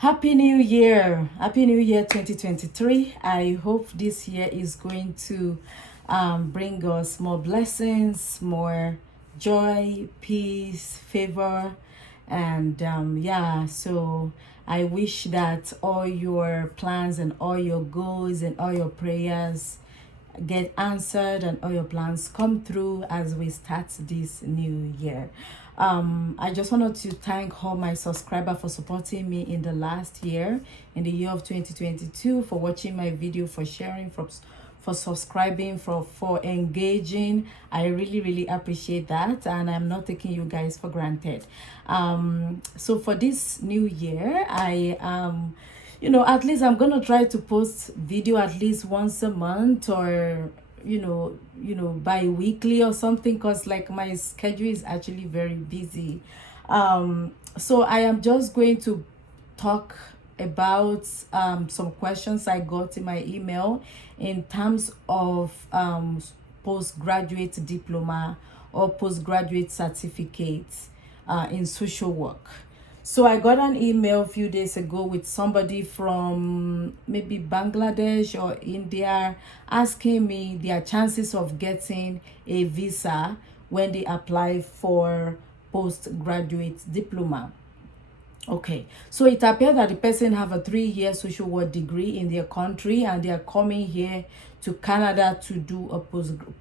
Happy New Year! Happy New Year 2023. I hope this year is going to bring us more blessings, more joy, peace, favor. And so I wish that all your plans and all your goals and all your prayers get answered and all your plans come through as we start this new year. I just wanted to thank all my subscribers for supporting me in the last year, in the year of 2022, for watching my video, for sharing, for subscribing, for engaging. I really appreciate that, and I'm not taking you guys for granted. So for this new year, I at least I'm gonna try to post video at least once a month, or bi-weekly or something, because like my schedule is actually very busy. So I am just going to talk about some questions I got in my email in terms of postgraduate diploma or postgraduate certificates in social work. So I got an email a few days ago with somebody from maybe Bangladesh or India asking me their chances of getting a visa when they apply for postgraduate diploma. Okay, so it appears that the person have a 3-year social work degree in their country, and they are coming here to Canada to do a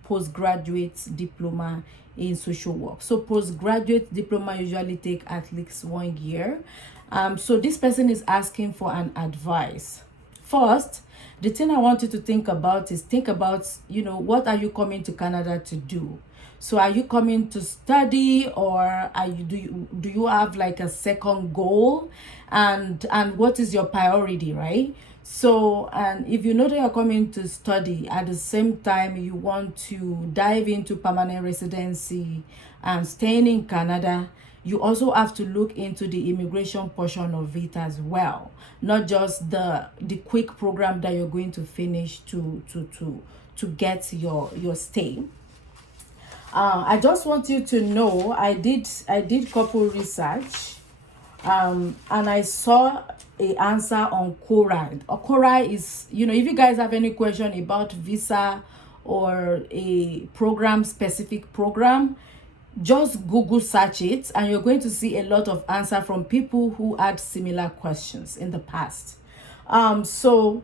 postgraduate diploma in social work. So postgraduate diploma usually take at least 1 year. So this person is asking for an advice. First, the thing I want you to think about is what are you coming to Canada to do? So are you coming to study, or do you have like a second goal, and what is your priority, right? So, and if you know that you're coming to study, at the same time you want to dive into permanent residency and staying in Canada, you also have to look into the immigration portion of it as well, not just the quick program that you're going to finish to get your stay. I just want you to know I did couple research, and I saw a answer on Quora. Quora is, if you guys have any question about visa or a specific program, just Google search it, and you're going to see a lot of answer from people who had similar questions in the past. So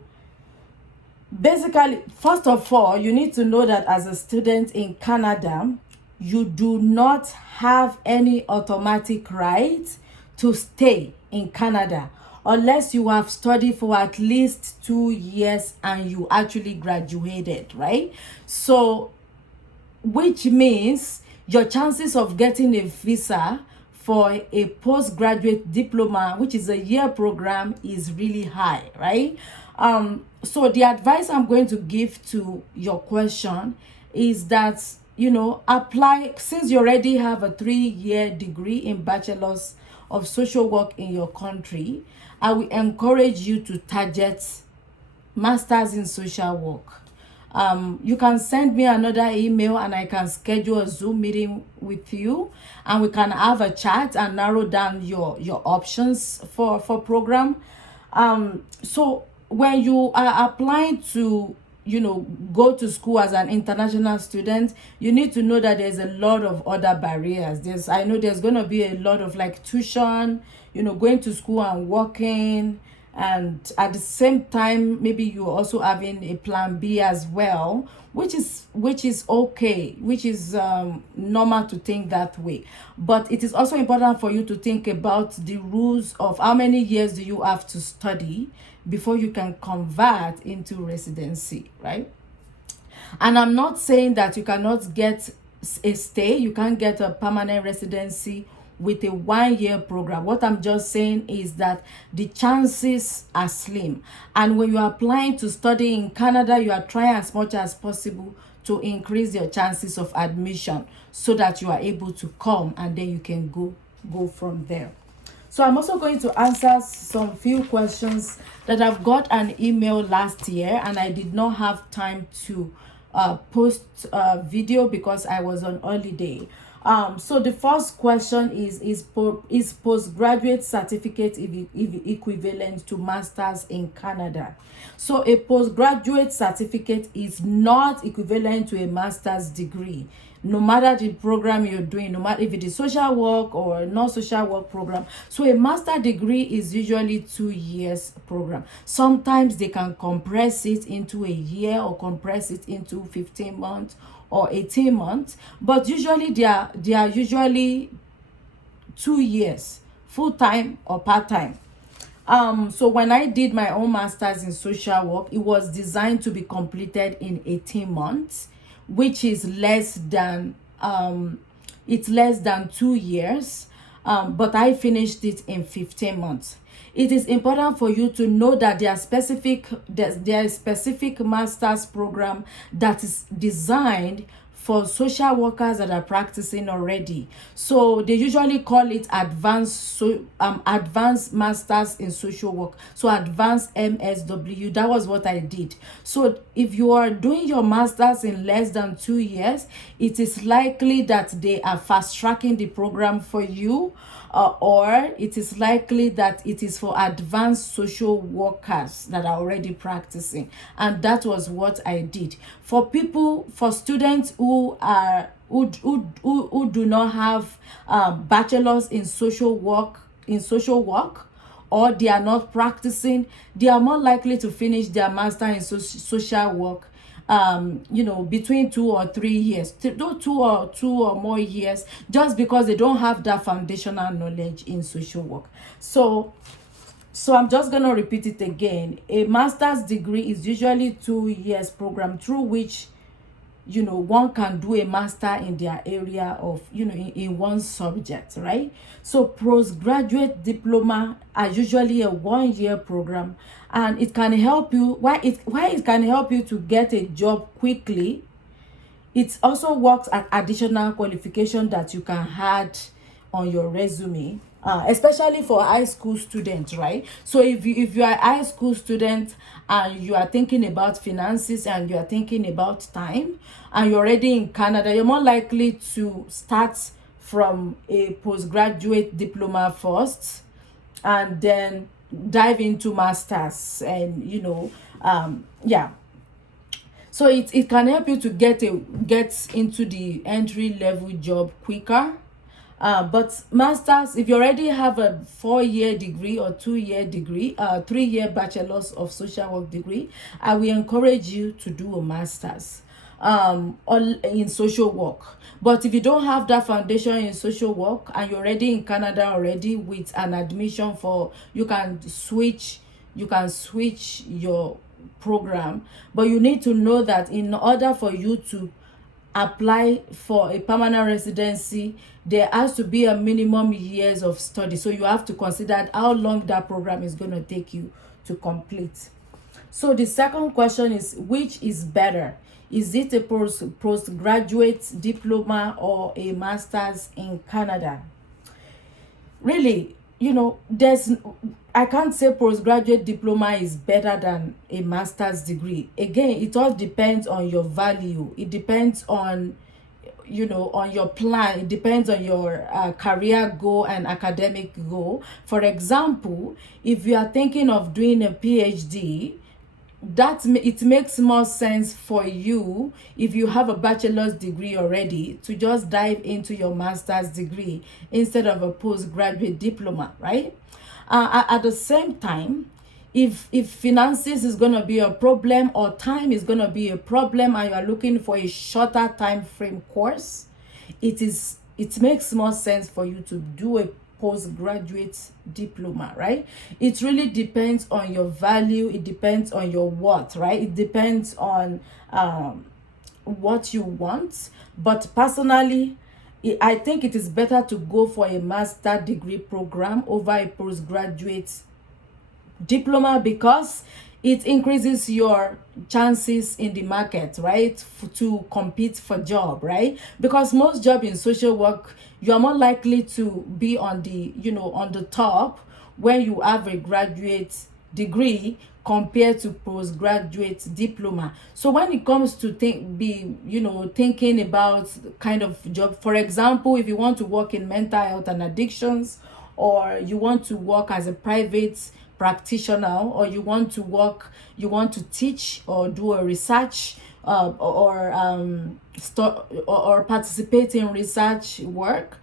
basically, first of all, you need to know that as a student in Canada, you do not have any automatic right to stay in Canada unless you have studied for at least 2 years and you actually graduated, right? So, which means your chances of getting a visa for a postgraduate diploma, which is a year program, is really high, right? So the advice I'm going to give to your question is that, apply, since you already have a 3-year degree in bachelor's of social work in your country. I will encourage you to target masters in social work. You can send me another email, and I can schedule a Zoom meeting with you, and we can have a chat and narrow down your options for program. So when you are applying to go to school as an international student, you need to know that there's a lot of other barriers. I know there's going to be a lot of like tuition, going to school and working, and at the same time maybe you're also having a plan B as well, which is okay, which is normal to think that way. But it is also important for you to think about the rules of how many years do you have to study before you can convert into residency, right? And I'm not saying that you cannot get a stay, you can't get a permanent residency with a 1-year program. What I'm just saying is that the chances are slim. And when you are applying to study in Canada, you are trying as much as possible to increase your chances of admission so that you are able to come, and then you can go from there. So I'm also going to answer some few questions that I've got an email last year, and I did not have time to post video because I was on holiday. So the first question is postgraduate certificate equivalent to masters in Canada? So a postgraduate certificate is not equivalent to a master's degree, no matter the program you're doing, no matter if it is social work or non social work program. So a master degree is usually 2 years program. Sometimes they can compress it into a year or compress it into 15 months or 18 months, but usually they are usually 2 years, full-time or part-time. So when I did my own master's in social work, it was designed to be completed in 18 months, which is less than 2 years. But I finished it in 15 months. It is important for you to know that there is specific master's program that is designed for social workers that are practicing already. So they usually call it advanced masters in social work. So advanced MSW. That was what I did. So if you are doing your masters in less than 2 years, it is likely that they are fast tracking the program for you. Or it is likely that it is for advanced social workers that are already practicing, and that was what I did. For students who do not have bachelors in social work, or they are not practicing, they are more likely to finish their master in social work between 2 or 3 years, two or more years, just because they don't have that foundational knowledge in social work. So I'm just going to repeat it again. A master's degree is usually 2 years program through which one can do a master in their area of in one subject, right? So postgraduate diploma are usually a 1 year program, and it can help you. Why it can help you to get a job quickly. It also works as additional qualification that you can add on your resume, especially for high school students, right? So if you are a high school student and you are thinking about finances and you are thinking about time and you're already in Canada, you're more likely to start from a postgraduate diploma first and then dive into masters, and so it can help you to get into the entry level job quicker. But masters, if you already have a 4-year degree or 2-year degree, 3-year bachelor's of social work degree, I will encourage you to do a master's in social work. But if you don't have that foundation in social work and you're already in Canada already with an admission you can switch your program. But you need to know that in order for you to apply for a permanent residency, there has to be a minimum years of study. So you have to consider how long that program is going to take you to complete. So the second question is, which is better? Is it a postgraduate diploma or a master's in Canada? Really, I can't say postgraduate diploma is better than a master's degree. Again, it all depends on your value. It depends on on your plan. It depends on your career goal and academic goal. For example, if you are thinking of doing a PhD, it makes more sense for you, if you have a bachelor's degree already, to just dive into your master's degree instead of a postgraduate diploma, right? At the same time, if finances is going to be a problem or time is going to be a problem and you are looking for a shorter time frame course, it makes more sense for you to do a postgraduate diploma, right? It really depends on your value. It depends on your what, right? It depends on what you want. But personally, I think it is better to go for a master degree program over a postgraduate diploma, because it increases your chances in the market, right? To compete for job, right? Because most job in social work, you are more likely to be on the top when you have a graduate degree compared to postgraduate diploma. So when it comes to thinking about kind of job, for example, if you want to work in mental health and addictions, or you want to work as a private practitioner, or you want to teach or do a research, or participate in research work,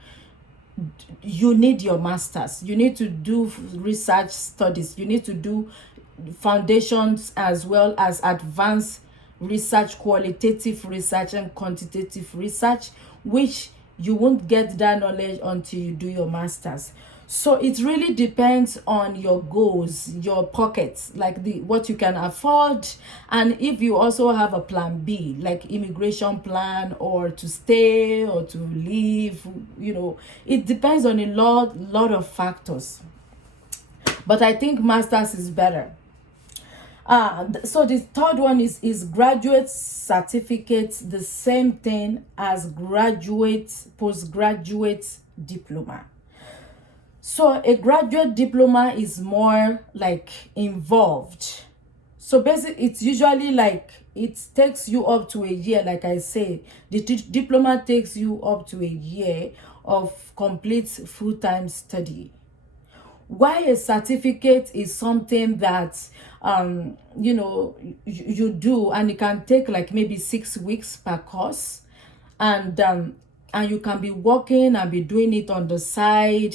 you need your masters. You need to do research studies. You need to do foundations as well as advanced research, qualitative research and quantitative research, which you won't get that knowledge until you do your masters. So it really depends on your goals, your pockets, like what you can afford, and if you also have a plan B, like immigration plan, or to stay or to leave. It depends on a lot of factors. But I think masters is better. So the third one is graduate certificate, the same thing as postgraduate diploma. So a graduate diploma is more like involved. So basically, it's usually like it takes you up to a year. Like I say, the diploma takes you up to a year of complete full-time study. Why a certificate is something that you do, and it can take like maybe 6 weeks per course, and you can be working and be doing it on the side,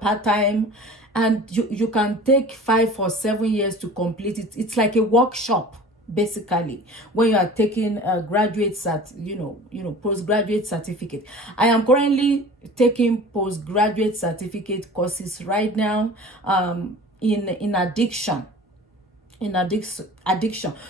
part-time, and you can take 5 or 7 years to complete it. It's like a workshop, basically, when you are taking a postgraduate certificate. I am currently taking postgraduate certificate courses right now, in addiction.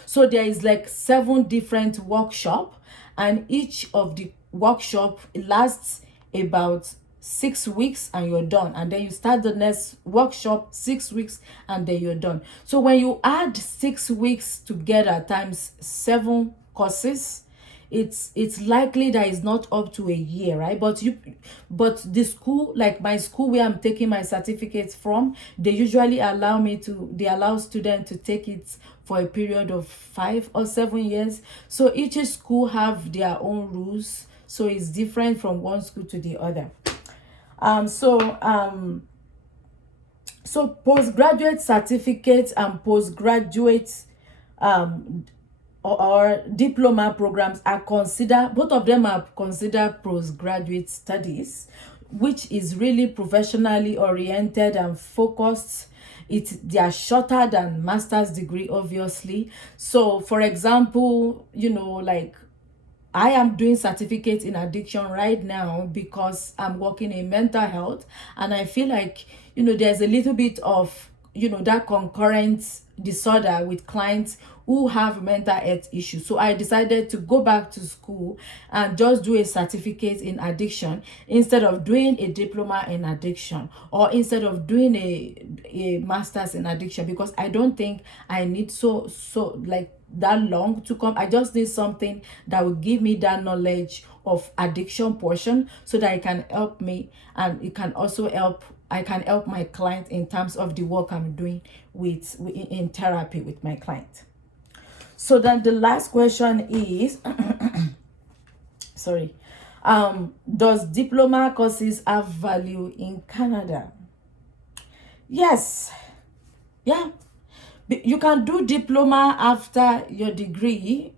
So there is like 7 different workshop, and each of the workshop lasts about 6 weeks, and you're done. And then you start the next workshop, 6 weeks, and then you're done. So when you add 6 weeks together times 7 courses, it's likely that it's not up to a year, right? But the school, like my school where I'm taking my certificates from, they usually allow students to take it for a period of 5 or 7 years. So each school have their own rules, so it's different from one school to the other. So postgraduate certificates and postgraduate or diploma programs both of them are considered postgraduate studies, which is really professionally oriented and focused. They are shorter than master's degree, obviously. So for example, like I am doing certificate in addiction right now because I'm working in mental health, and I feel like there's a little bit of that concurrent disorder with clients who have mental health issues. So I decided to go back to school and just do a certificate in addiction instead of doing a diploma in addiction, or instead of doing a master's in addiction, because I don't think I need so like that long to come. I just need something that will give me that knowledge of addiction portion, so that it can help me, and it can also I can help my client in terms of the work I'm doing in therapy with my client. So then the last question is, sorry, does diploma courses have value in Canada? Yes. Yeah. You can do diploma after your degree.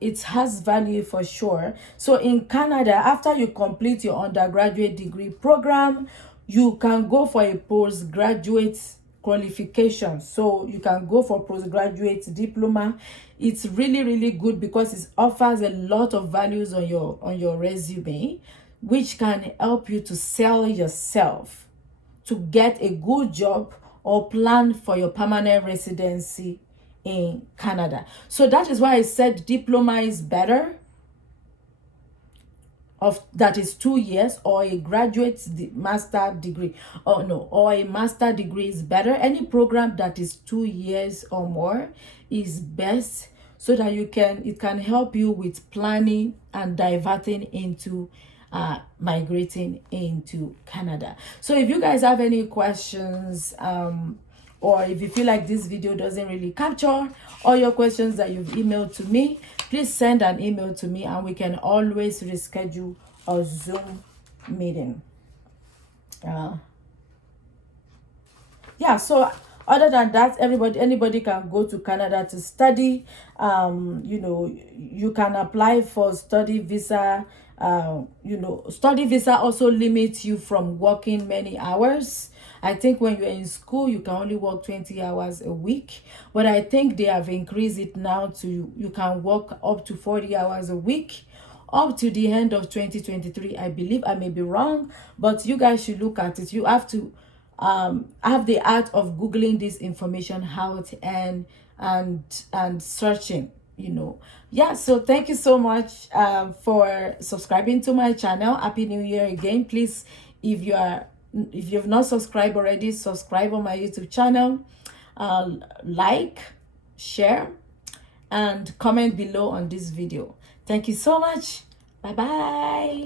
It has value for sure. So in Canada, after you complete your undergraduate degree program, you can go for a postgraduate qualification. So you can go for postgraduate diploma. It's really, really good because it offers a lot of values on your resume, which can help you to sell yourself, to get a good job, or plan for your permanent residency in Canada. So that is why I said diploma is better, that is 2 years, or a master degree, or a master degree is better. Any program that is 2 years or more is best, so that it can help you with planning and diverting into migrating into Canada. So if you guys have any questions, or if you feel like this video doesn't really capture all your questions that you've emailed to me, please send an email to me and we can always reschedule a Zoom meeting. Yeah, so other than that, anybody can go to Canada to study. You know, you can apply for study visa. You know, study visa also limits you from working many hours. I think when you're in school, you can only work 20 hours a week. But I think they have increased it now to you can work up to 40 hours a week up to the end of 2023. I believe, I may be wrong, but you guys should look at it. You have to have the art of googling this information out and searching, you know. Yeah, so thank you so much for subscribing to my channel. Happy New Year again. Please, if you've not subscribed already, subscribe on my YouTube channel. Like, share, and comment below on this video. Thank you so much. Bye bye.